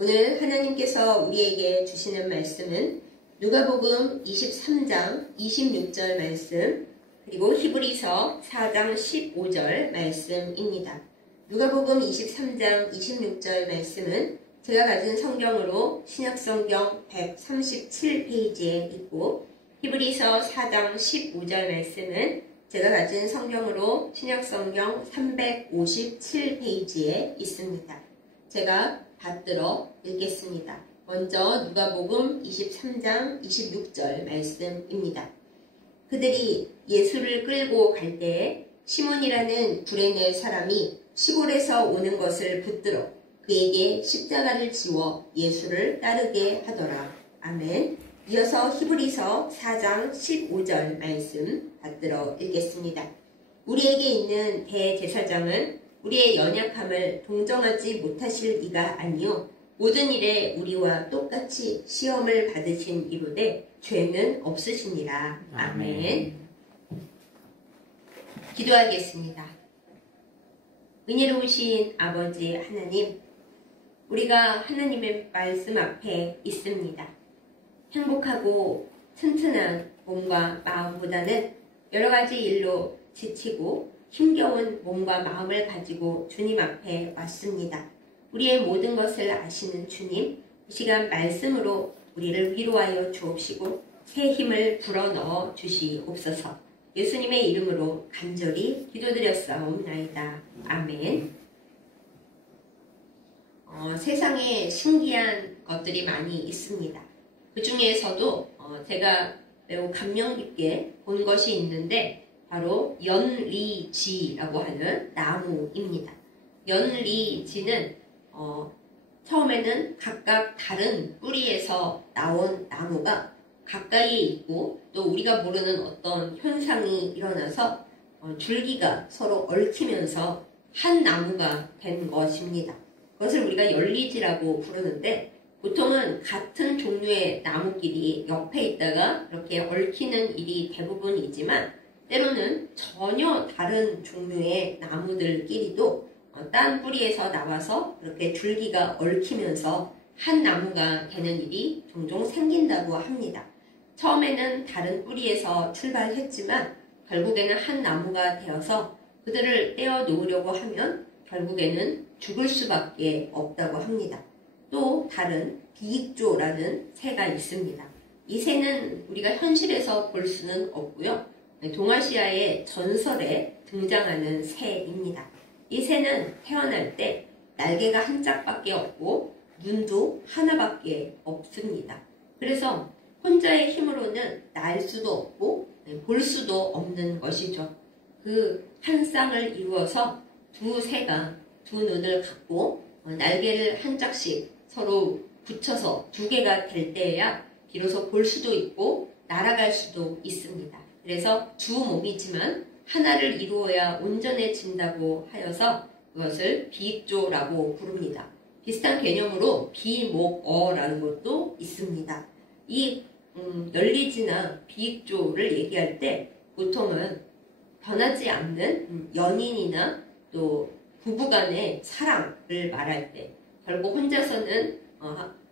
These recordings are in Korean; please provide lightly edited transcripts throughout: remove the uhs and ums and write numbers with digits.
오늘 하나님께서 우리에게 주시는 말씀은 누가복음 23장 26절 말씀, 그리고 히브리서 4장 15절 말씀입니다. 누가복음 23장 26절 말씀은 제가 가진 성경으로 신약성경 137페이지에 있고, 히브리서 4장 15절 말씀은 제가 가진 성경으로 신약성경 357페이지에 있습니다. 제가 받들어 읽겠습니다. 먼저 누가복음 23장 26절 말씀입니다. 그들이 예수를 끌고 갈 때에 시몬이라는 구레네 사람이 시골에서 오는 것을 붙들어 그에게 십자가를 지워 예수를 따르게 하더라. 아멘. 이어서 히브리서 4장 15절 말씀 받들어 읽겠습니다. 우리에게 있는 대제사장은 우리의 연약함을 동정하지 못하실 이가 아니요 모든 일에 우리와 똑같이 시험을 받으신 이로되 죄는 없으시니라. 아멘. 기도하겠습니다. 은혜로우신 아버지 하나님, 우리가 하나님의 말씀 앞에 있습니다. 행복하고 튼튼한 몸과 마음보다는 여러 가지 일로 지치고 힘겨운 몸과 마음을 가지고 주님 앞에 왔습니다. 우리의 모든 것을 아시는 주님, 이 시간 말씀으로 우리를 위로하여 주옵시고 새 힘을 불어넣어 주시옵소서. 예수님의 이름으로 간절히 기도드렸사옵나이다. 아멘. 세상에 신기한 것들이 많이 있습니다. 그 중에서도 제가 매우 감명 깊게 본 것이 있는데 바로 연리지라고 하는 나무입니다. 연리지는 처음에는 각각 다른 뿌리에서 나온 나무가 가까이에 있고 또 우리가 모르는 어떤 현상이 일어나서 줄기가 서로 얽히면서 한 나무가 된 것입니다. 그것을 우리가 연리지라고 부르는데 보통은 같은 종류의 나무끼리 옆에 있다가 이렇게 얽히는 일이 대부분이지만 때로는 전혀 다른 종류의 나무들끼리도 딴 뿌리에서 나와서 이렇게 줄기가 얽히면서 한 나무가 되는 일이 종종 생긴다고 합니다. 처음에는 다른 뿌리에서 출발했지만 결국에는 한 나무가 되어서 그들을 떼어 놓으려고 하면 결국에는 죽을 수밖에 없다고 합니다. 또 다른 비익조라는 새가 있습니다. 이 새는 우리가 현실에서 볼 수는 없고요. 동아시아의 전설에 등장하는 새입니다. 이 새는 태어날 때 날개가 한 짝밖에 없고 눈도 하나밖에 없습니다. 그래서 혼자의 힘으로는 날 수도 없고 볼 수도 없는 것이죠. 그 한 쌍을 이루어서 두 새가 두 눈을 갖고 날개를 한 짝씩 서로 붙여서 두 개가 될 때에야 비로소 볼 수도 있고 날아갈 수도 있습니다. 그래서 두 몸이지만 하나를 이루어야 온전해진다고 하여서 그것을 비익조라고 부릅니다. 비슷한 개념으로 비목어라는 것도 있습니다. 이 연리지나 비익조를 얘기할 때 보통은 변하지 않는 연인이나 또 부부간의 사랑을 말할 때 결국 혼자서는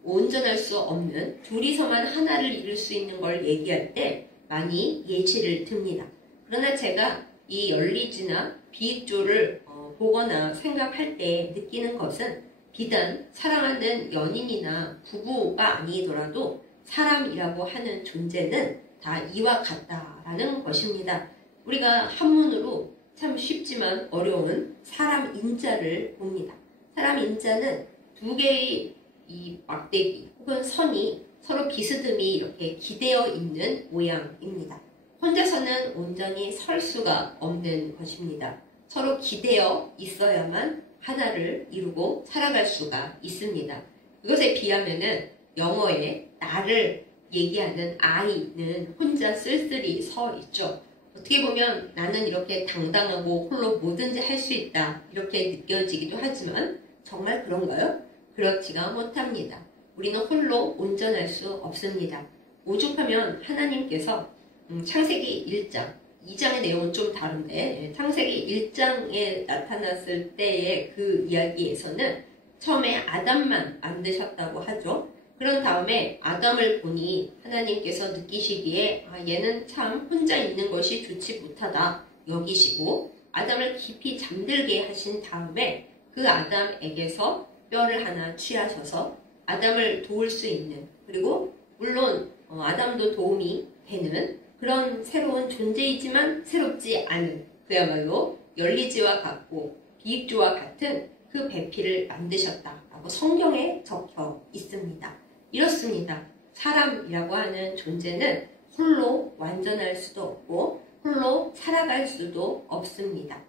온전할 수 없는 둘이서만 하나를 이룰 수 있는 걸 얘기할 때 많이 예시를 듭니다. 그러나 제가 이 연리지나 비익조를 보거나 생각할 때 느끼는 것은 비단 사랑하는 연인이나 부부가 아니더라도 사람이라고 하는 존재는 다 이와 같다라는 것입니다. 우리가 한문으로 참 쉽지만 어려운 사람 인자를 봅니다. 사람 인자는 두 개의 이 막대기 혹은 선이 서로 비스듬히 이렇게 기대어 있는 모양입니다. 혼자서는 온전히 설 수가 없는 것입니다. 서로 기대어 있어야만 하나를 이루고 살아갈 수가 있습니다. 그것에 비하면은 영어에 나를 얘기하는 I는 혼자 쓸쓸히 서 있죠. 어떻게 보면 나는 이렇게 당당하고 홀로 뭐든지 할 수 있다 이렇게 느껴지기도 하지만 정말 그런가요? 그렇지가 못합니다. 우리는 홀로 온전할 수 없습니다. 오죽하면 하나님께서 창세기 1장, 2장의 내용은 좀 다른데 창세기 1장에 나타났을 때의 그 이야기에서는 처음에 아담만 만드셨다고 하죠. 그런 다음에 아담을 보니 하나님께서 느끼시기에 얘는 참 혼자 있는 것이 좋지 못하다 여기시고 아담을 깊이 잠들게 하신 다음에 그 아담에게서 뼈를 하나 취하셔서 아담을 도울 수 있는, 그리고 물론 아담도 도움이 되는 그런 새로운 존재이지만 새롭지 않은, 그야말로 열리지와 같고 비익조와 같은 그 배필을 만드셨다라고 성경에 적혀 있습니다. 이렇습니다. 사람이라고 하는 존재는 홀로 완전할 수도 없고 홀로 살아갈 수도 없습니다.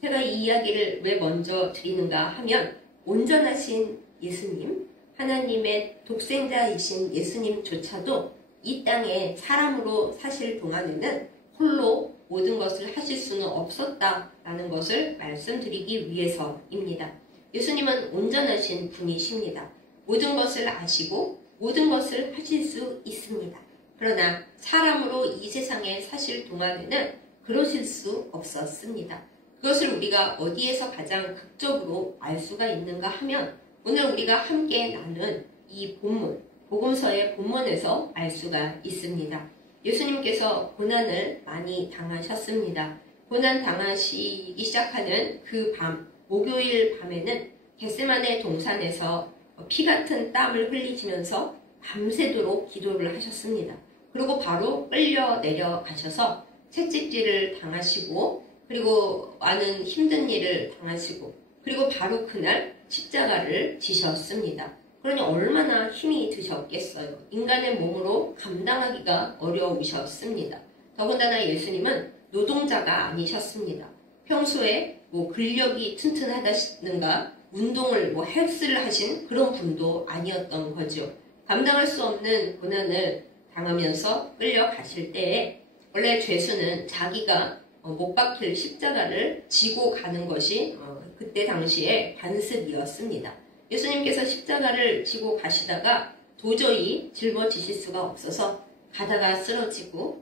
제가 이 이야기를 왜 먼저 드리는가 하면 온전하신 예수님, 하나님의 독생자이신 예수님조차도 이 땅에 사람으로 사실 동안에는 홀로 모든 것을 하실 수는 없었다라는 것을 말씀드리기 위해서입니다. 예수님은 온전하신 분이십니다. 모든 것을 아시고 모든 것을 하실 수 있습니다. 그러나 사람으로 이 세상에 사실 동안에는 그러실 수 없었습니다. 그것을 우리가 어디에서 가장 극적으로 알 수가 있는가 하면 오늘 우리가 함께 나눈 이 본문, 복음서의 본문에서 알 수가 있습니다. 예수님께서 고난을 많이 당하셨습니다. 고난 당하시기 시작하는 그 밤, 목요일 밤에는 겟세마네 동산에서 피 같은 땀을 흘리시면서 밤새도록 기도를 하셨습니다. 그리고 바로 끌려 내려가셔서 채찍질을 당하시고 그리고 많은 힘든 일을 당하시고 그리고 바로 그날 십자가를 지셨습니다. 그러니 얼마나 힘이 드셨겠어요. 인간의 몸으로 감당하기가 어려우셨습니다. 더군다나 예수님은 노동자가 아니셨습니다. 평소에 근력이 튼튼하다는가 운동을 헬스를 하신 그런 분도 아니었던 거죠. 감당할 수 없는 고난을 당하면서 끌려가실 때에 원래 죄수는 자기가 못 박힐 십자가를 지고 가는 것이 그때 당시에 관습이었습니다. 예수님께서 십자가를 지고 가시다가 도저히 짊어지실 수가 없어서 가다가 쓰러지고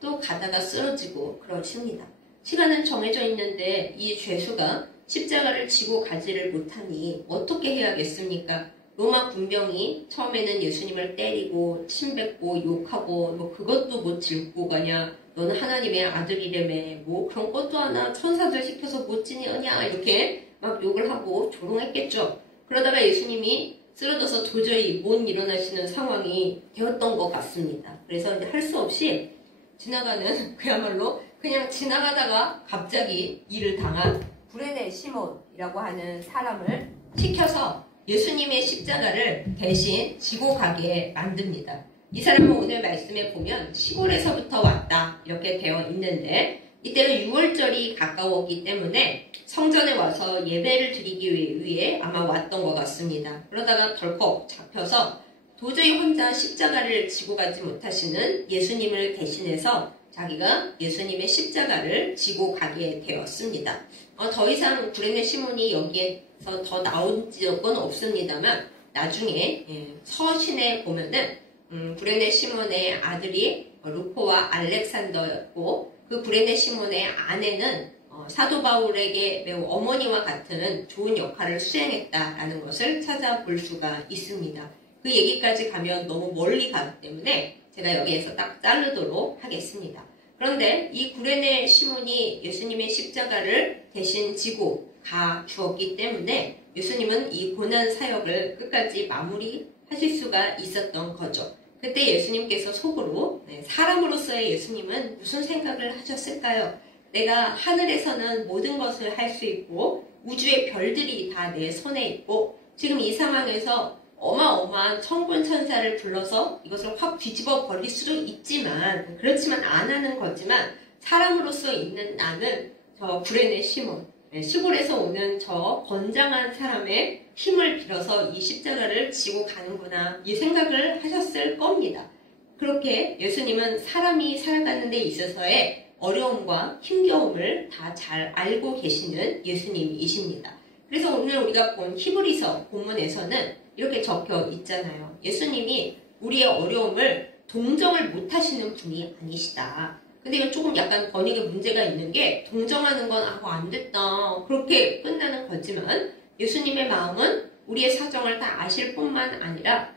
또 가다가 쓰러지고 그러십니다. 시간은 정해져 있는데 이 죄수가 십자가를 지고 가지를 못하니 어떻게 해야겠습니까? 로마 군병이 처음에는 예수님을 때리고 침뱉고 욕하고 그것도 못 짚고 가냐, 너는 하나님의 아들이라며 그런 것도 하나 천사들 시켜서 못 지내냐 이렇게 막 욕을 하고 조롱했겠죠. 그러다가 예수님이 쓰러져서 도저히 못 일어나시는 상황이 되었던 것 같습니다. 그래서 이제 할 수 없이 지나가는 그야말로 그냥 지나가다가 갑자기 일을 당한 구레네 시몬이라고 하는 사람을 시켜서 예수님의 십자가를 대신 지고 가게 만듭니다. 이 사람은 오늘 말씀에 보면 시골에서부터 왔다 이렇게 되어 있는데 이때는 6월절이 가까웠기 때문에 성전에 와서 예배를 드리기 위해 아마 왔던 것 같습니다. 그러다가 덜컥 잡혀서 도저히 혼자 십자가를 지고 가지 못하시는 예수님을 대신해서 자기가 예수님의 십자가를 지고 가게 되었습니다. 더 이상 구레네 시몬이 여기에서 더 나온 적은 없습니다만 나중에 서신에 보면은 구레네 시몬의 아들이 루포와 알렉산더였고 그 구레네 시몬의 아내는 사도 바울에게 매우 어머니와 같은 좋은 역할을 수행했다라는 것을 찾아볼 수가 있습니다. 그 얘기까지 가면 너무 멀리 가기 때문에 제가 여기에서 딱 자르도록 하겠습니다. 그런데 이 구레네 시몬이 예수님의 십자가를 대신 지고 가 주었기 때문에 예수님은 이 고난 사역을 끝까지 마무리하실 수가 있었던 거죠. 그때 예수님께서 속으로 사람으로서의 예수님은 무슨 생각을 하셨을까요? 내가 하늘에서는 모든 것을 할 수 있고 우주의 별들이 다 내 손에 있고 지금 이 상황에서 어마어마한 천군 천사를 불러서 이것을 확 뒤집어 버릴 수도 있지만 그렇지만 안 하는 거지만 사람으로서 있는 나는 저 구레네 시몬 시골에서 오는 저 건장한 사람의 힘을 빌어서 이 십자가를 지고 가는구나 이 생각을 하셨을 겁니다. 그렇게 예수님은 사람이 살아가는 데 있어서의 어려움과 힘겨움을 다 잘 알고 계시는 예수님이십니다. 그래서 오늘 우리가 본 히브리서 본문에서는 이렇게 적혀 있잖아요. 예수님이 우리의 어려움을 동정을 못하시는 분이 아니시다. 근데 이건 조금 약간 번역에 문제가 있는 게 동정하는 건 안 됐다 그렇게 끝나는 거지만 예수님의 마음은 우리의 사정을 다 아실 뿐만 아니라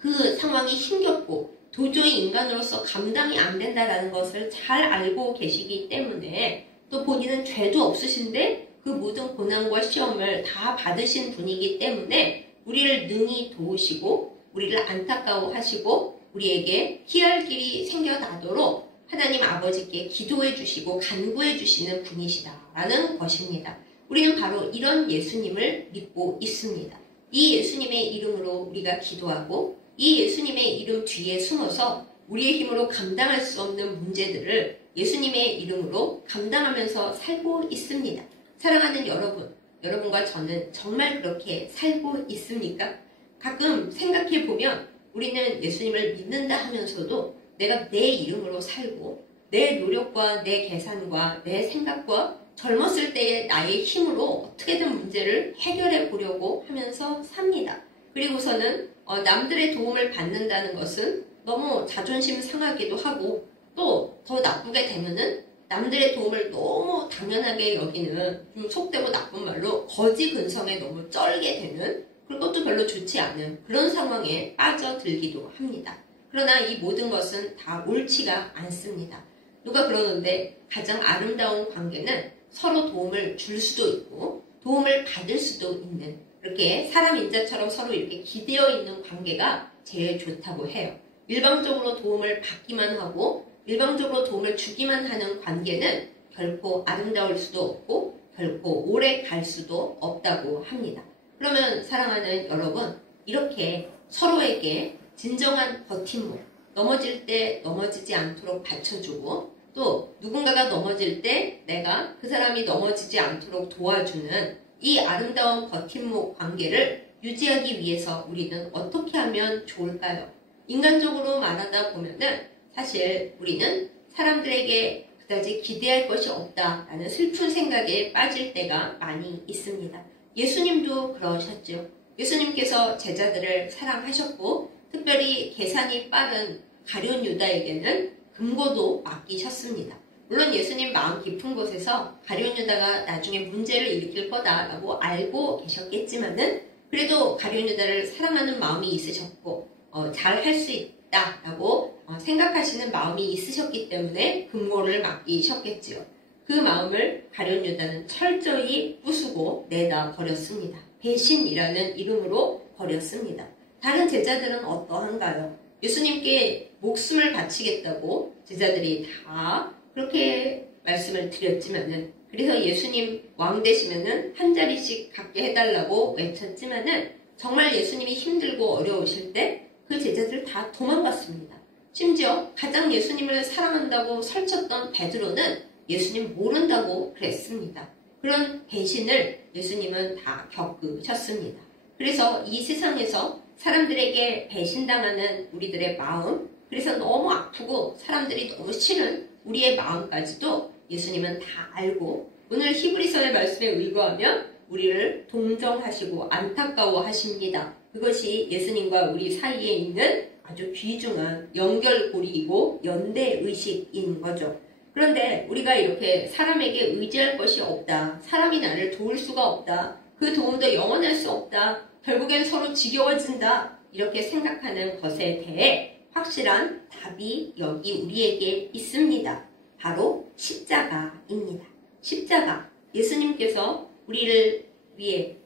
그 상황이 힘겹고 도저히 인간으로서 감당이 안 된다는 것을 잘 알고 계시기 때문에 또 본인은 죄도 없으신데 그 모든 고난과 시험을 다 받으신 분이기 때문에 우리를 능히 도우시고 우리를 안타까워하시고 우리에게 피할 길이 생겨나도록 하나님 아버지께 기도해 주시고 간구해 주시는 분이시다라는 것입니다. 우리는 바로 이런 예수님을 믿고 있습니다. 이 예수님의 이름으로 우리가 기도하고 이 예수님의 이름 뒤에 숨어서 우리의 힘으로 감당할 수 없는 문제들을 예수님의 이름으로 감당하면서 살고 있습니다. 사랑하는 여러분, 여러분과 저는 정말 그렇게 살고 있습니까? 가끔 생각해보면 우리는 예수님을 믿는다 하면서도 내가 내 이름으로 살고 내 노력과 내 계산과 내 생각과 젊었을 때의 나의 힘으로 어떻게든 문제를 해결해 보려고 하면서 삽니다. 그리고서는 남들의 도움을 받는다는 것은 너무 자존심 상하기도 하고 또 더 나쁘게 되면은 남들의 도움을 너무 당연하게 여기는 좀 속되고 나쁜 말로 거지 근성에 너무 쩔게 되는 그것도 별로 좋지 않은 그런 상황에 빠져들기도 합니다. 그러나 이 모든 것은 다 옳지가 않습니다. 누가 그러는데 가장 아름다운 관계는 서로 도움을 줄 수도 있고 도움을 받을 수도 있는 이렇게 사람 인자처럼 서로 이렇게 기대어 있는 관계가 제일 좋다고 해요. 일방적으로 도움을 받기만 하고 일방적으로 도움을 주기만 하는 관계는 결코 아름다울 수도 없고 결코 오래 갈 수도 없다고 합니다. 그러면 사랑하는 여러분, 이렇게 서로에게 진정한 버팀목, 넘어질 때 넘어지지 않도록 받쳐주고 또 누군가가 넘어질 때 내가 그 사람이 넘어지지 않도록 도와주는 이 아름다운 버팀목 관계를 유지하기 위해서 우리는 어떻게 하면 좋을까요? 인간적으로 말하다 보면은 사실 우리는 사람들에게 그다지 기대할 것이 없다라는 슬픈 생각에 빠질 때가 많이 있습니다. 예수님도 그러셨죠. 예수님께서 제자들을 사랑하셨고 특별히 계산이 빠른 가룟 유다에게는 금고도 맡기셨습니다. 물론 예수님 마음 깊은 곳에서 가룟 유다가 나중에 문제를 일으킬 거다라고 알고 계셨겠지만은 그래도 가룟 유다를 사랑하는 마음이 있으셨고 잘 할 수 있다라고 생각하시는 마음이 있으셨기 때문에 금고를 맡기셨겠지요. 그 마음을 가룟 유다는 철저히 부수고 내다 버렸습니다. 배신이라는 이름으로 버렸습니다. 다른 제자들은 어떠한가요? 예수님께 목숨을 바치겠다고 제자들이 다 그렇게 말씀을 드렸지만은 그래서 예수님 왕 되시면은 한 자리씩 갖게 해달라고 외쳤지만은 정말 예수님이 힘들고 어려우실 때 그 제자들 다 도망갔습니다. 심지어 가장 예수님을 사랑한다고 설쳤던 베드로는 예수님 모른다고 그랬습니다. 그런 배신을 예수님은 다 겪으셨습니다. 그래서 이 세상에서 사람들에게 배신당하는 우리들의 마음, 그래서 너무 아프고 사람들이 너무 싫은 우리의 마음까지도 예수님은 다 알고 오늘 히브리서의 말씀에 의거하면 우리를 동정하시고 안타까워하십니다. 그것이 예수님과 우리 사이에 있는 아주 귀중한 연결고리이고 연대의식인 거죠. 그런데 우리가 이렇게 사람에게 의지할 것이 없다. 사람이 나를 도울 수가 없다. 그 도움도 영원할 수 없다. 결국엔 서로 지겨워진다. 이렇게 생각하는 것에 대해 확실한 답이 여기 우리에게 있습니다. 바로 십자가입니다. 십자가. 예수님께서 우리를 위해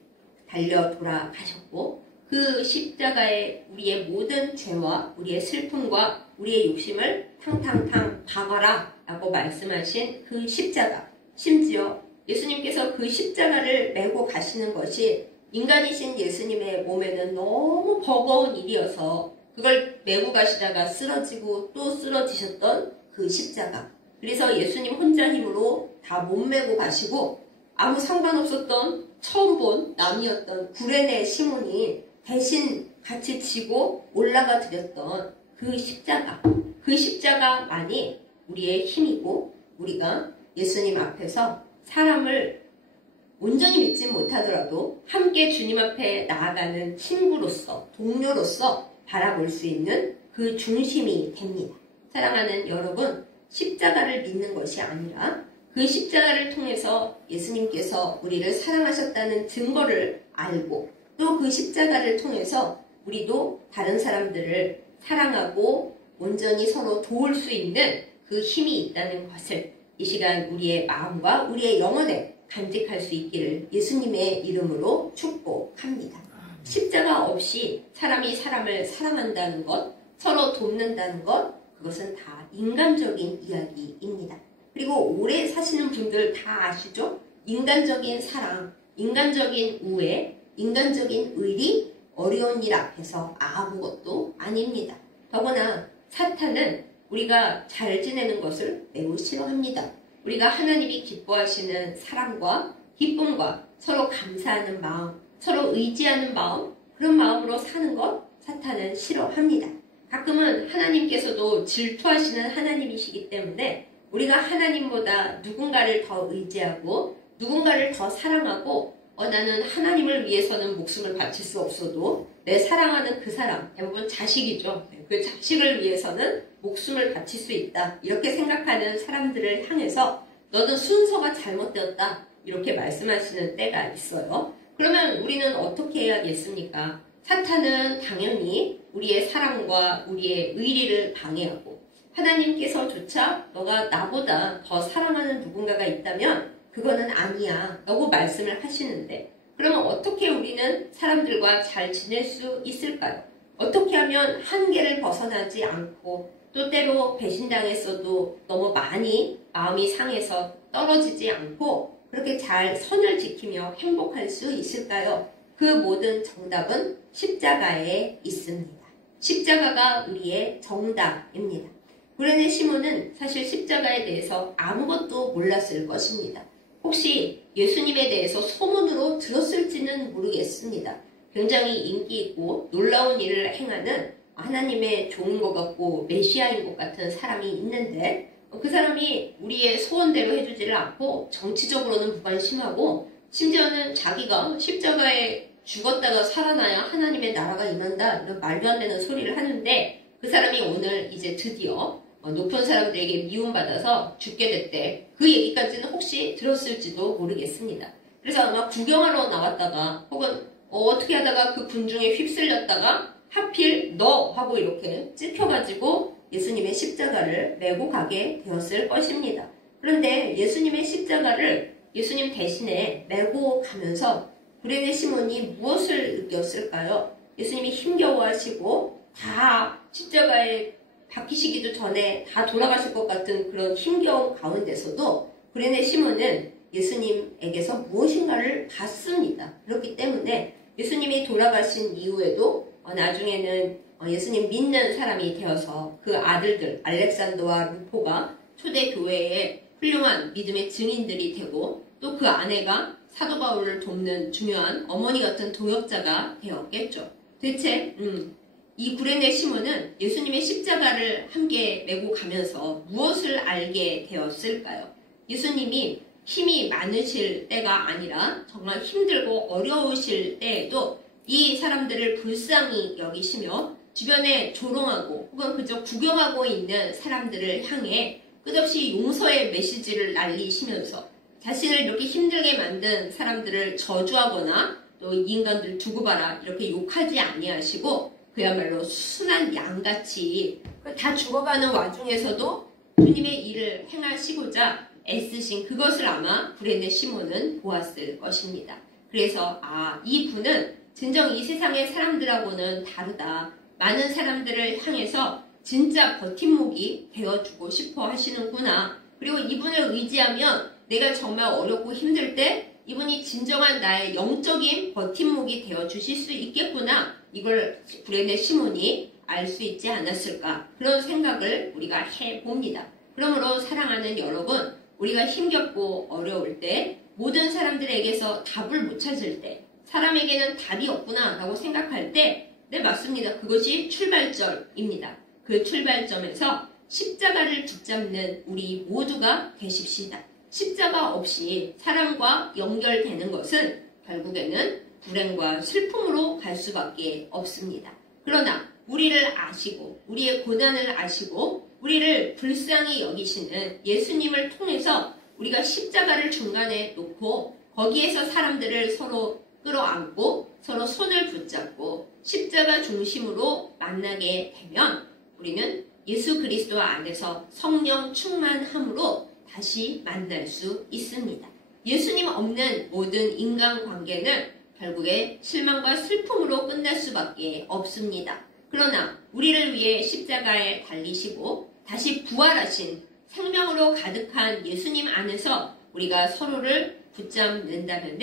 달려 돌아가셨고 그 십자가에 우리의 모든 죄와 우리의 슬픔과 우리의 욕심을 탕탕탕 박아라 라고 말씀하신 그 십자가. 심지어 예수님께서 그 십자가를 메고 가시는 것이 인간이신 예수님의 몸에는 너무 버거운 일이어서 그걸 메고 가시다가 쓰러지고 또 쓰러지셨던 그 십자가. 그래서 예수님 혼자 힘으로 다 못 메고 가시고 아무 상관없었던 처음 본 남이었던 구레네 시몬이 대신 같이 지고 올라가 드렸던 그 십자가. 그 십자가만이 우리의 힘이고 우리가 예수님 앞에서 사람을 온전히 믿지 못하더라도 함께 주님 앞에 나아가는 친구로서 동료로서 바라볼 수 있는 그 중심이 됩니다. 사랑하는 여러분, 십자가를 믿는 것이 아니라 그 십자가를 통해서 예수님께서 우리를 사랑하셨다는 증거를 알고 또 그 십자가를 통해서 우리도 다른 사람들을 사랑하고 온전히 서로 도울 수 있는 그 힘이 있다는 것을 이 시간 우리의 마음과 우리의 영혼에 간직할 수 있기를 예수님의 이름으로 축복합니다. 십자가 없이 사람이 사람을 사랑한다는 것, 서로 돕는다는 것, 그것은 다 인간적인 이야기입니다. 그리고 오래 사시는 분들 다 아시죠? 인간적인 사랑, 인간적인 우애, 인간적인 의리, 어려운 일 앞에서 아무것도 아닙니다. 더구나 사탄은 우리가 잘 지내는 것을 매우 싫어합니다. 우리가 하나님이 기뻐하시는 사랑과 기쁨과 서로 감사하는 마음, 서로 의지하는 마음, 그런 마음으로 사는 것 사탄은 싫어합니다. 가끔은 하나님께서도 질투하시는 하나님이시기 때문에 우리가 하나님보다 누군가를 더 의지하고 누군가를 더 사랑하고 나는 하나님을 위해서는 목숨을 바칠 수 없어도 내 사랑하는 그 사람, 대부분 자식이죠. 그 자식을 위해서는 목숨을 바칠 수 있다. 이렇게 생각하는 사람들을 향해서 너는 순서가 잘못되었다. 이렇게 말씀하시는 때가 있어요. 그러면 우리는 어떻게 해야겠습니까? 사탄은 당연히 우리의 사랑과 우리의 의리를 방해하고 하나님께서조차 너가 나보다 더 사랑하는 누군가가 있다면 그거는 아니야 라고 말씀을 하시는데 그러면 어떻게 우리는 사람들과 잘 지낼 수 있을까요? 어떻게 하면 한계를 벗어나지 않고 또 때로 배신당했어도 너무 많이 마음이 상해서 떨어지지 않고 그렇게 잘 선을 지키며 행복할 수 있을까요? 그 모든 정답은 십자가에 있습니다. 십자가가 우리의 정답입니다. 구레네 시몬은 사실 십자가에 대해서 아무것도 몰랐을 것입니다. 혹시 예수님에 대해서 소문으로 들었을지는 모르겠습니다. 굉장히 인기 있고 놀라운 일을 행하는 하나님의 종인 것 같고 메시아인 것 같은 사람이 있는데 그 사람이 우리의 소원대로 해주지를 않고 정치적으로는 무관심하고 심지어는 자기가 십자가에 죽었다가 살아나야 하나님의 나라가 임한다 이런 말도 안 되는 소리를 하는데 그 사람이 오늘 이제 드디어 높은 사람들에게 미움받아서 죽게 됐대. 그 얘기까지는 혹시 들었을지도 모르겠습니다. 그래서 아마 구경하러 나왔다가 혹은 어떻게 하다가 그 군중에 휩쓸렸다가 하필 너 하고 이렇게 찍혀가지고 예수님의 십자가를 메고 가게 되었을 것입니다. 그런데 예수님의 십자가를 예수님 대신에 메고 가면서 구레네 시몬이 무엇을 느꼈을까요? 예수님이 힘겨워하시고 다 십자가에 박히시기도 전에 다 돌아가실 것 같은 그런 힘겨운 가운데서도 구레네 시몬은 예수님에게서 무엇인가를 받습니다. 그렇기 때문에 예수님이 돌아가신 이후에도 나중에는 예수님 믿는 사람이 되어서 그 아들들 알렉산더와 루포가 초대교회의 훌륭한 믿음의 증인들이 되고 또 그 아내가 사도 바울을 돕는 중요한 어머니 같은 동역자가 되었겠죠. 대체 이 구레네 시몬은 예수님의 십자가를 함께 메고 가면서 무엇을 알게 되었을까요? 예수님이 힘이 많으실 때가 아니라 정말 힘들고 어려우실 때에도 이 사람들을 불쌍히 여기시며 주변에 조롱하고 혹은 그저 구경하고 있는 사람들을 향해 끝없이 용서의 메시지를 날리시면서 자신을 이렇게 힘들게 만든 사람들을 저주하거나 또 이 인간들 두고 봐라 이렇게 욕하지 아니하시고 그야말로 순한 양같이 다 죽어가는 와중에서도 주님의 일을 행하시고자 애쓰신 그것을 아마 구레네 시몬은 보았을 것입니다. 그래서 이 분은 진정 이 세상의 사람들하고는 다르다. 많은 사람들을 향해서 진짜 버팀목이 되어주고 싶어 하시는구나. 그리고 이분을 의지하면 내가 정말 어렵고 힘들 때 이분이 진정한 나의 영적인 버팀목이 되어주실 수 있겠구나. 이걸 구레네 시몬이 알 수 있지 않았을까. 그런 생각을 우리가 해봅니다. 그러므로 사랑하는 여러분, 우리가 힘겹고 어려울 때 모든 사람들에게서 답을 못 찾을 때 사람에게는 답이 없구나 라고 생각할 때 네 맞습니다. 그것이 출발점입니다. 그 출발점에서 십자가를 붙잡는 우리 모두가 되십시다. 십자가 없이 사랑과 연결되는 것은 결국에는 불행과 슬픔으로 갈 수밖에 없습니다. 그러나 우리를 아시고 우리의 고난을 아시고 우리를 불쌍히 여기시는 예수님을 통해서 우리가 십자가를 중간에 놓고 거기에서 사람들을 서로 끌어안고 서로 손을 붙잡고 십자가 중심으로 만나게 되면 우리는 예수 그리스도 안에서 성령 충만함으로 다시 만날 수 있습니다. 예수님 없는 모든 인간관계는 결국에 실망과 슬픔으로 끝날 수밖에 없습니다. 그러나 우리를 위해 십자가에 달리시고 다시 부활하신 생명으로 가득한 예수님 안에서 우리가 서로를 붙잡는다면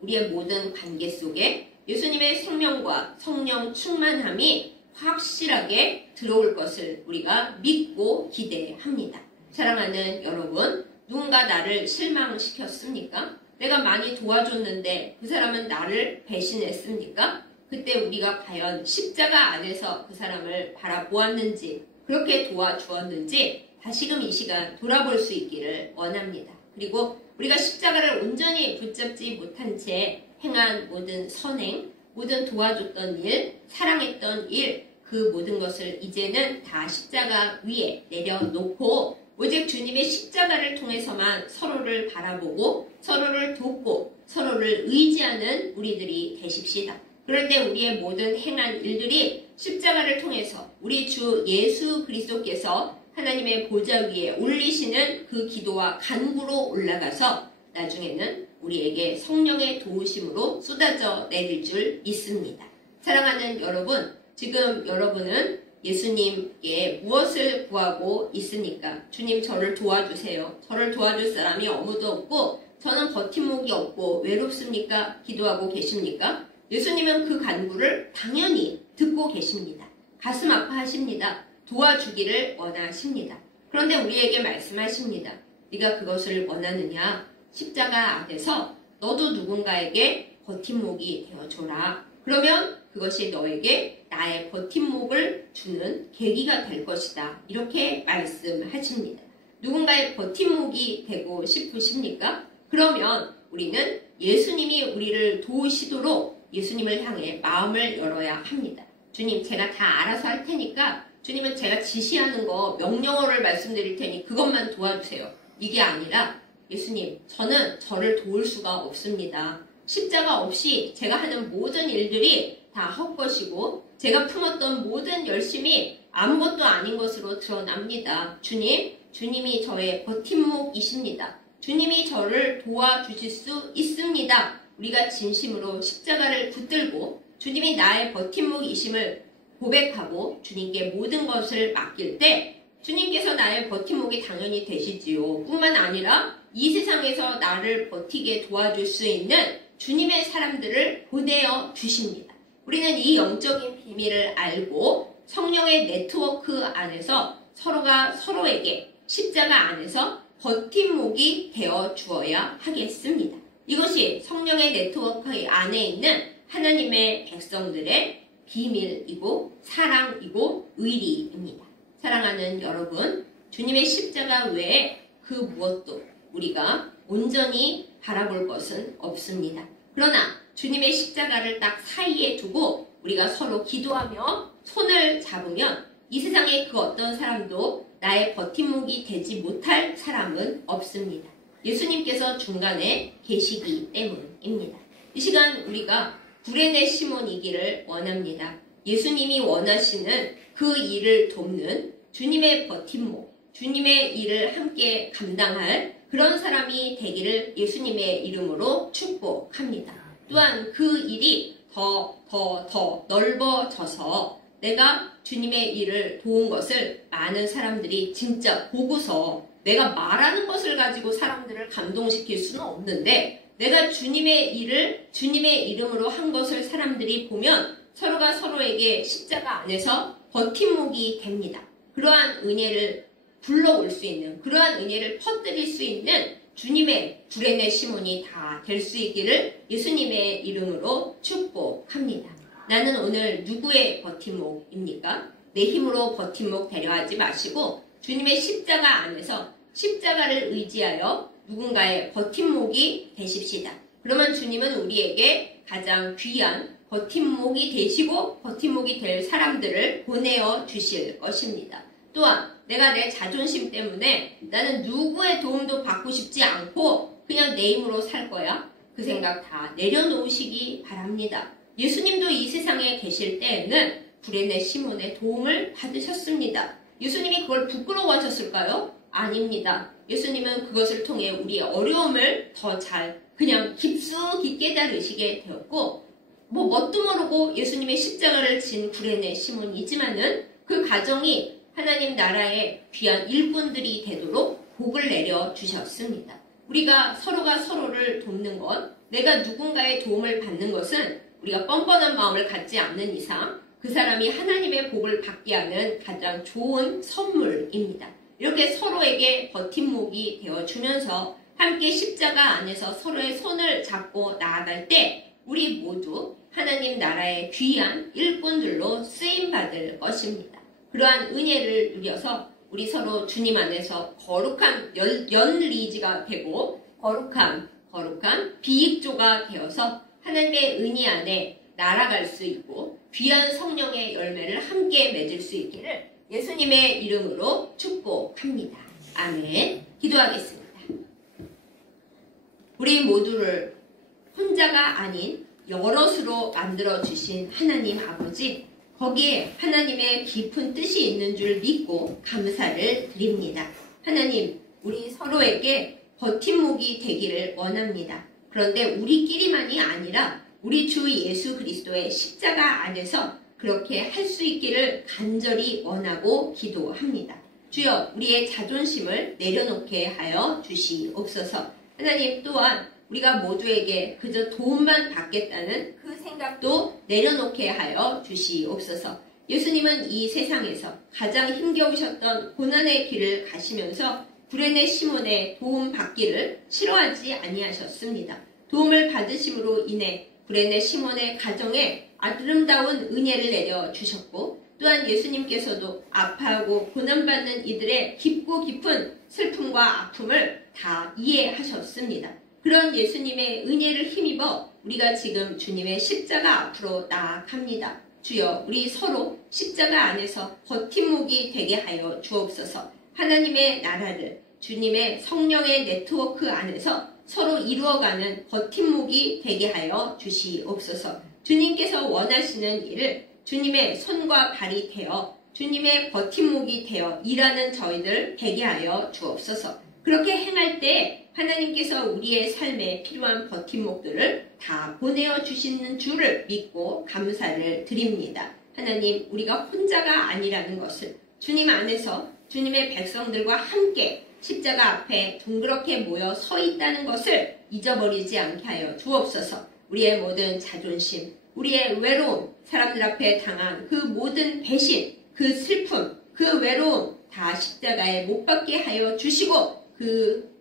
우리의 모든 관계 속에 예수님의 생명과 성령 충만함이 확실하게 들어올 것을 우리가 믿고 기대합니다. 사랑하는 여러분, 누군가 나를 실망시켰습니까? 내가 많이 도와줬는데 그 사람은 나를 배신했습니까? 그때 우리가 과연 십자가 안에서 그 사람을 바라보았는지, 그렇게 도와주었는지 다시금 이 시간 돌아볼 수 있기를 원합니다. 그리고 우리가 십자가를 온전히 붙잡지 못한 채 행한 모든 선행, 모든 도와줬던 일, 사랑했던 일, 그 모든 것을 이제는 다 십자가 위에 내려놓고 오직 주님의 십자가를 통해서만 서로를 바라보고 서로를 돕고 서로를 의지하는 우리들이 되십시다. 그럴 때 우리의 모든 행한 일들이 십자가를 통해서 우리 주 예수 그리스도께서 하나님의 보좌 위에 올리시는 그 기도와 간구로 올라가서 나중에는 우리에게 성령의 도우심으로 쏟아져 내릴 줄 믿습니다. 사랑하는 여러분, 지금 여러분은 예수님께 무엇을 구하고 있습니까? 주님, 저를 도와주세요. 저를 도와줄 사람이 아무도 없고 저는 버팀목이 없고 외롭습니까? 기도하고 계십니까? 예수님은 그 간구를 당연히 듣고 계십니다. 가슴 아파하십니다. 도와주기를 원하십니다. 그런데 우리에게 말씀하십니다. 네가 그것을 원하느냐? 십자가 앞에서 너도 누군가에게 버팀목이 되어줘라. 그러면 그것이 너에게 나의 버팀목을 주는 계기가 될 것이다. 이렇게 말씀하십니다. 누군가의 버팀목이 되고 싶으십니까? 그러면 우리는 예수님이 우리를 도우시도록 예수님을 향해 마음을 열어야 합니다. 주님, 제가 다 알아서 할 테니까 주님은 제가 지시하는 거 명령어를 말씀드릴 테니 그것만 도와주세요. 이게 아니라 예수님, 저는 저를 도울 수가 없습니다. 십자가 없이 제가 하는 모든 일들이 다 헛것이고 제가 품었던 모든 열심이 아무것도 아닌 것으로 드러납니다. 주님, 주님이 저의 버팀목이십니다. 주님이 저를 도와주실 수 있습니다. 우리가 진심으로 십자가를 붙들고 주님이 나의 버팀목이심을 고백하고 주님께 모든 것을 맡길 때 주님께서 나의 버팀목이 당연히 되시지요. 뿐만 아니라 이 세상에서 나를 버티게 도와줄 수 있는 주님의 사람들을 보내어 주십니다. 우리는 이 영적인 비밀을 알고 성령의 네트워크 안에서 서로가 서로에게 십자가 안에서 버팀목이 되어 주어야 하겠습니다. 이것이 성령의 네트워크 안에 있는 하나님의 백성들의 비밀이고 사랑이고 의리입니다. 사랑하는 여러분, 주님의 십자가 외에 그 무엇도 우리가 온전히 바라볼 것은 없습니다. 그러나 주님의 십자가를 딱 사이에 두고 우리가 서로 기도하며 손을 잡으면 이 세상에 그 어떤 사람도 나의 버팀목이 되지 못할 사람은 없습니다. 예수님께서 중간에 계시기 때문입니다. 이 시간 우리가 구레네 시몬이기를 원합니다. 예수님이 원하시는 그 일을 돕는 주님의 버팀목, 주님의 일을 함께 감당할 그런 사람이 되기를 예수님의 이름으로 축복합니다. 또한 그 일이 더 넓어져서 내가 주님의 일을 도운 것을 많은 사람들이 진짜 보고서 내가 말하는 것을 가지고 사람들을 감동시킬 수는 없는데 내가 주님의 일을 주님의 이름으로 한 것을 사람들이 보면 서로가 서로에게 십자가 안에서 버팀목이 됩니다. 그러한 은혜를 불러올 수 있는, 그러한 은혜를 퍼뜨릴 수 있는 주님의 구레네 시몬이 다 될 수 있기를 예수님의 이름으로 축복합니다. 나는 오늘 누구의 버팀목입니까? 내 힘으로 버팀목 되려 하지 마시고 주님의 십자가 안에서 십자가를 의지하여 누군가의 버팀목이 되십시다. 그러면 주님은 우리에게 가장 귀한 버팀목이 되시고 버팀목이 될 사람들을 보내어 주실 것입니다. 또한 내가 내 자존심 때문에 나는 누구의 도움도 받고 싶지 않고 그냥 내 힘으로 살 거야. 그 생각 다 내려놓으시기 바랍니다. 예수님도 이 세상에 계실 때에는 구레네 시몬의 도움을 받으셨습니다. 예수님이 그걸 부끄러워하셨을까요? 아닙니다. 예수님은 그것을 통해 우리의 어려움을 더 잘 그냥 깊숙이 깨달으시게 되었고 뭣도 모르고 예수님의 십자가를 진 구레네 시몬이지만은 그 가정이 하나님 나라의 귀한 일꾼들이 되도록 복을 내려 주셨습니다. 우리가 서로가 서로를 돕는 것, 내가 누군가의 도움을 받는 것은 우리가 뻔뻔한 마음을 갖지 않는 이상 그 사람이 하나님의 복을 받게 하는 가장 좋은 선물입니다. 이렇게 서로에게 버팀목이 되어주면서 함께 십자가 안에서 서로의 손을 잡고 나아갈 때 우리 모두 하나님 나라의 귀한 일꾼들로 쓰임받을 것입니다. 그러한 은혜를 누려서 우리 서로 주님 안에서 거룩한 연리지가 되고 거룩한 비익조가 되어서 하나님의 은혜 안에 날아갈 수 있고 귀한 성령의 열매를 함께 맺을 수 있기를 예수님의 이름으로 축복합니다. 아멘. 기도하겠습니다. 우리 모두를 혼자가 아닌 여럿으로 만들어주신 하나님 아버지, 거기에 하나님의 깊은 뜻이 있는 줄 믿고 감사를 드립니다. 하나님, 우리 서로에게 버팀목이 되기를 원합니다. 그런데 우리끼리만이 아니라 우리 주 예수 그리스도의 십자가 안에서 그렇게 할 수 있기를 간절히 원하고 기도합니다. 주여, 우리의 자존심을 내려놓게 하여 주시옵소서. 하나님, 또한 우리가 모두에게 그저 도움만 받겠다는 그 생각도 내려놓게 하여 주시옵소서. 예수님은 이 세상에서 가장 힘겨우셨던 고난의 길을 가시면서 구레네 시몬의 도움 받기를 싫어하지 아니하셨습니다. 도움을 받으심으로 인해 구레네 시몬의 가정에 아름다운 은혜를 내려주셨고 또한 예수님께서도 아파하고 고난받는 이들의 깊고 깊은 슬픔과 아픔을 다 이해하셨습니다. 그런 예수님의 은혜를 힘입어 우리가 지금 주님의 십자가 앞으로 나아갑니다. 주여, 우리 서로 십자가 안에서 버팀목이 되게 하여 주옵소서. 하나님의 나라를 주님의 성령의 네트워크 안에서 서로 이루어가는 버팀목이 되게 하여 주시옵소서. 주님께서 원하시는 일을 주님의 손과 발이 되어 주님의 버팀목이 되어 일하는 저희들 되게 하여 주옵소서. 그렇게 행할 때 하나님께서 우리의 삶에 필요한 버팀목들을 다 보내어 주시는 줄을 믿고 감사를 드립니다. 하나님, 우리가 혼자가 아니라는 것을 주님 안에서 주님의 백성들과 함께 십자가 앞에 둥그렇게 모여 서 있다는 것을 잊어버리지 않게 하여 주옵소서. 우리의 모든 자존심, 우리의 외로움, 사람들 앞에 당한 그 모든 배신, 그 슬픔, 그 외로움 다 십자가에 못 박게 하여 주시고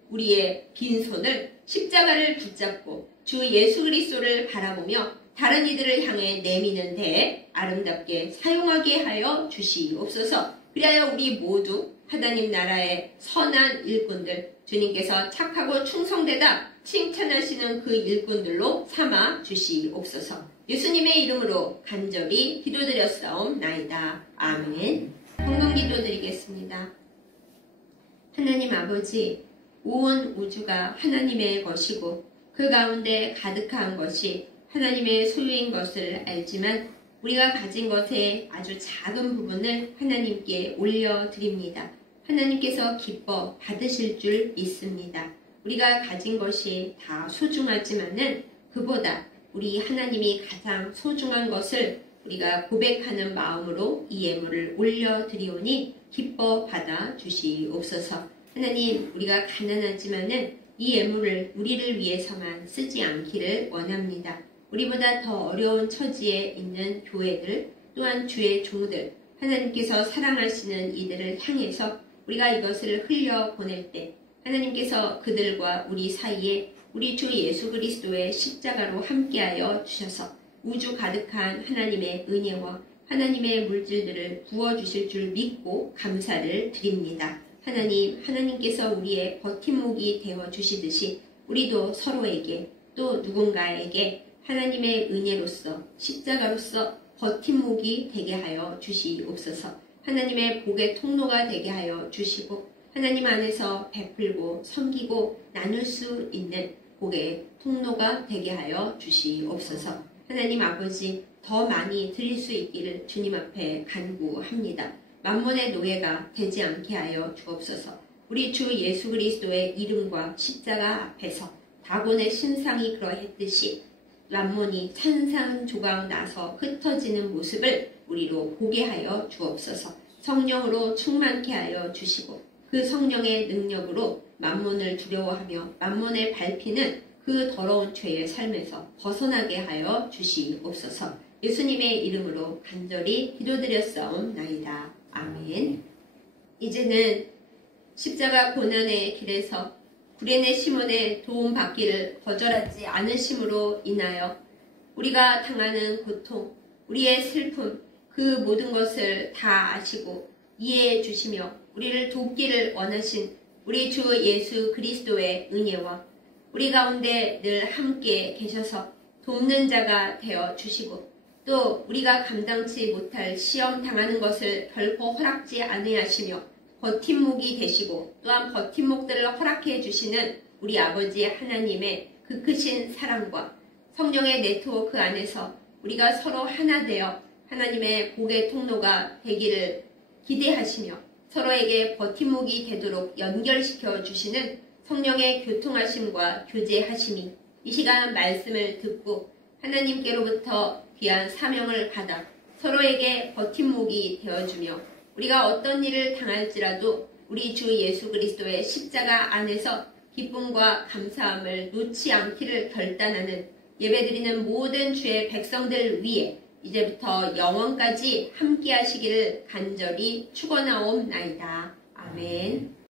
우리의 빈손을 십자가를 붙잡고 주 예수 그리스도를 바라보며 다른 이들을 향해 내미는 데에 아름답게 사용하게 하여 주시옵소서. 그리하여 우리 모두 하나님 나라의 선한 일꾼들, 주님께서 착하고 충성되다 칭찬하시는 그 일꾼들로 삼아 주시옵소서. 예수님의 이름으로 간절히 기도드렸사옵나이다. 아멘. 공동 기도드리겠습니다. 하나님 아버지, 온 우주가 하나님의 것이고 그 가운데 가득한 것이 하나님의 소유인 것을 알지만 우리가 가진 것의 아주 작은 부분을 하나님께 올려드립니다. 하나님께서 기뻐 받으실 줄 믿습니다. 우리가 가진 것이 다 소중하지만은 그보다 우리 하나님이 가장 소중한 것을 우리가 고백하는 마음으로 이 예물을 올려드리오니 기뻐 받아 주시옵소서. 하나님, 우리가 가난하지만은 이 예물을 우리를 위해서만 쓰지 않기를 원합니다. 우리보다 더 어려운 처지에 있는 교회들, 또한 주의 종들, 하나님께서 사랑하시는 이들을 향해서 우리가 이것을 흘려 보낼 때 하나님께서 그들과 우리 사이에 우리 주 예수 그리스도의 십자가로 함께하여 주셔서 우주 가득한 하나님의 은혜와 하나님의 물질들을 부어주실 줄 믿고 감사를 드립니다. 하나님, 하나님께서 우리의 버팀목이 되어주시듯이 우리도 서로에게 또 누군가에게 하나님의 은혜로서 십자가로서 버팀목이 되게 하여 주시옵소서. 하나님의 복의 통로가 되게 하여 주시고 하나님 안에서 베풀고 섬기고 나눌 수 있는 복의 통로가 되게 하여 주시옵소서. 하나님 아버지, 더 많이 드릴 수 있기를 주님 앞에 간구합니다. 만몬의 노예가 되지 않게 하여 주옵소서. 우리 주 예수 그리스도의 이름과 십자가 앞에서 다곤의 신상이 그러했듯이 만몬이 산산조각 나서 흩어지는 모습을 우리로 보게 하여 주옵소서. 성령으로 충만케 하여 주시고 그 성령의 능력으로 만몬을 두려워하며 만몬의 밟히는 그 더러운 죄의 삶에서 벗어나게 하여 주시옵소서. 예수님의 이름으로 간절히 기도드렸사옵나이다. 아멘. 이제는 십자가 고난의 길에서 구레네 시몬의 도움받기를 거절하지 않으심으로 인하여 우리가 당하는 고통, 우리의 슬픔, 그 모든 것을 다 아시고 이해해 주시며 우리를 돕기를 원하신 우리 주 예수 그리스도의 은혜와 우리 가운데 늘 함께 계셔서 돕는 자가 되어 주시고 또 우리가 감당치 못할 시험 당하는 것을 결코 허락지 아니하시며 버팀목이 되시고 또한 버팀목들을 허락해 주시는 우리 아버지 하나님의 그 크신 사랑과 성령의 네트워크 안에서 우리가 서로 하나 되어 하나님의 복의 통로가 되기를 기대하시며 서로에게 버팀목이 되도록 연결시켜 주시는 성령의 교통하심과 교제하심이 이 시간 말씀을 듣고 하나님께로부터 귀한 사명을 받아 서로에게 버팀목이 되어주며 우리가 어떤 일을 당할지라도 우리 주 예수 그리스도의 십자가 안에서 기쁨과 감사함을 놓지 않기를 결단하는 예배드리는 모든 주의 백성들 위에 이제부터 영원까지 함께 하시기를 간절히 축원하옵나이다. 아멘.